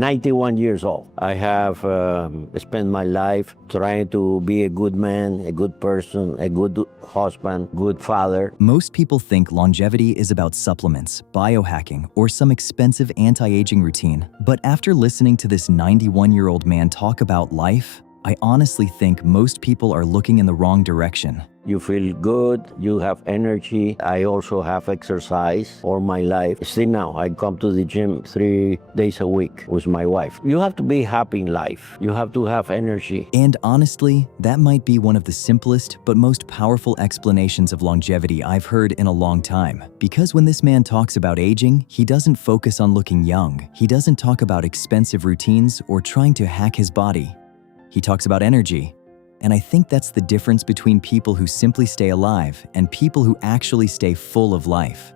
91 years old. I have spent my life trying to be a good man, a good person, a good husband, good father. Most people think longevity is about supplements, biohacking, or some expensive anti-aging routine. But after listening to this 91-year-old man talk about life, I honestly think most people are looking in the wrong direction. You feel good, you have energy. I also have exercise all my life. Still now, I come to the gym 3 days a week with my wife. You have to be happy in life. You have to have energy. And honestly, that might be one of the simplest but most powerful explanations of longevity I've heard in a long time. Because when this man talks about aging, he doesn't focus on looking young. He doesn't talk about expensive routines or trying to hack his body. He talks about energy. And I think that's the difference between people who simply stay alive and people who actually stay full of life.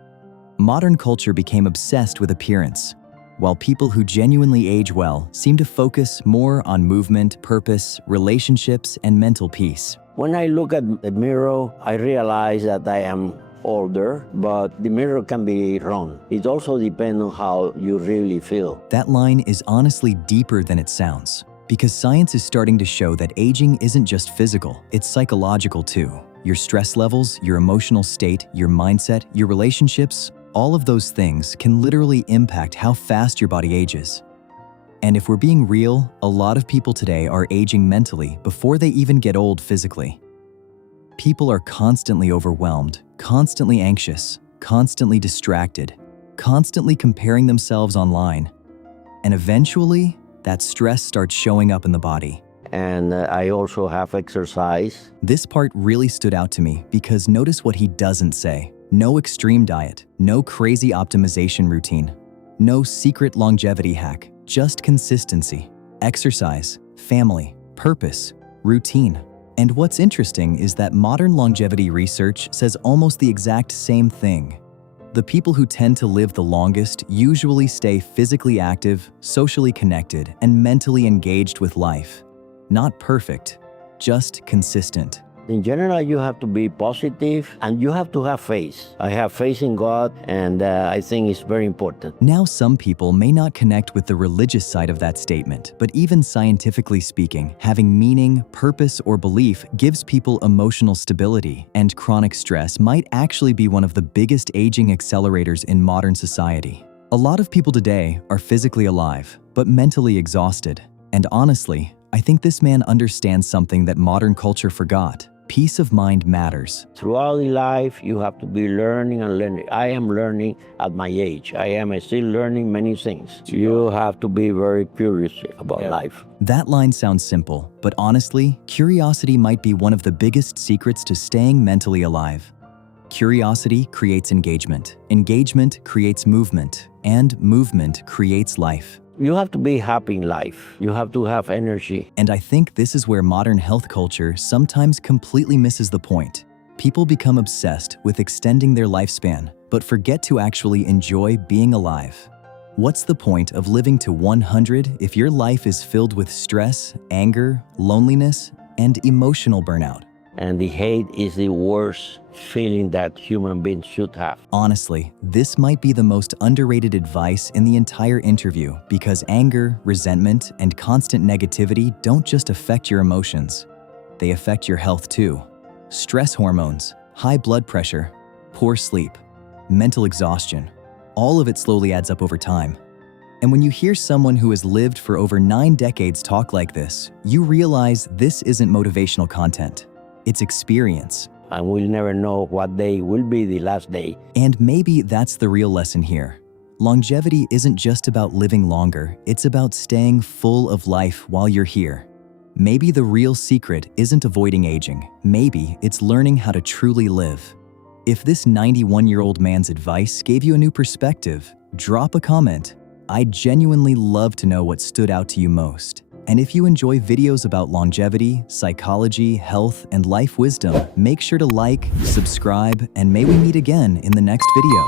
Modern culture became obsessed with appearance, while people who genuinely age well seem to focus more on movement, purpose, relationships, and mental peace. When I look at the mirror, I realize that I am older, but the mirror can be wrong. It also depends on how you really feel. That line is honestly deeper than it sounds. Because science is starting to show that aging isn't just physical, it's psychological too. Your stress levels, your emotional state, your mindset, your relationships, all of those things can literally impact how fast your body ages. And if we're being real, a lot of people today are aging mentally before they even get old physically. People are constantly overwhelmed, constantly anxious, constantly distracted, constantly comparing themselves online. And eventually, that stress starts showing up in the body. And I also have exercise. This part really stood out to me because notice what he doesn't say. No extreme diet, no crazy optimization routine, no secret longevity hack, just consistency, exercise, family, purpose, routine. And what's interesting is that modern longevity research says almost the exact same thing. The people who tend to live the longest usually stay physically active, socially connected, and mentally engaged with life. Not perfect, just consistent. In general, you have to be positive and you have to have faith. I have faith in God, and I think it's very important. Now, some people may not connect with the religious side of that statement, but even scientifically speaking, having meaning, purpose, or belief gives people emotional stability, and chronic stress might actually be one of the biggest aging accelerators in modern society. A lot of people today are physically alive, but mentally exhausted. And honestly, I think this man understands something that modern culture forgot. Peace of mind matters. Throughout the life, you have to be learning and learning. I am learning at my age. I am still learning many things. You have to be very curious about life. That line sounds simple, but honestly, curiosity might be one of the biggest secrets to staying mentally alive. Curiosity creates engagement. Engagement creates movement, and movement creates life. You have to be happy in life. You have to have energy. And I think this is where modern health culture sometimes completely misses the point. People become obsessed with extending their lifespan, but forget to actually enjoy being alive. What's the point of living to 100 if your life is filled with stress, anger, loneliness, and emotional burnout? And the hate is the worst feeling that human beings should have. Honestly, this might be the most underrated advice in the entire interview because anger, resentment, and constant negativity don't just affect your emotions. They affect your health too. Stress hormones, high blood pressure, poor sleep, mental exhaustion, all of it slowly adds up over time. And when you hear someone who has lived for over 9 decades talk like this, you realize this isn't motivational content. It's experience. And we'll never know what day will be the last day. And maybe that's the real lesson here. Longevity isn't just about living longer, it's about staying full of life while you're here. Maybe the real secret isn't avoiding aging. Maybe it's learning how to truly live. If this 91-year-old man's advice gave you a new perspective, drop a comment. I'd genuinely love to know what stood out to you most. And if you enjoy videos about longevity, psychology, health, and life wisdom, make sure to like, subscribe, and may we meet again in the next video.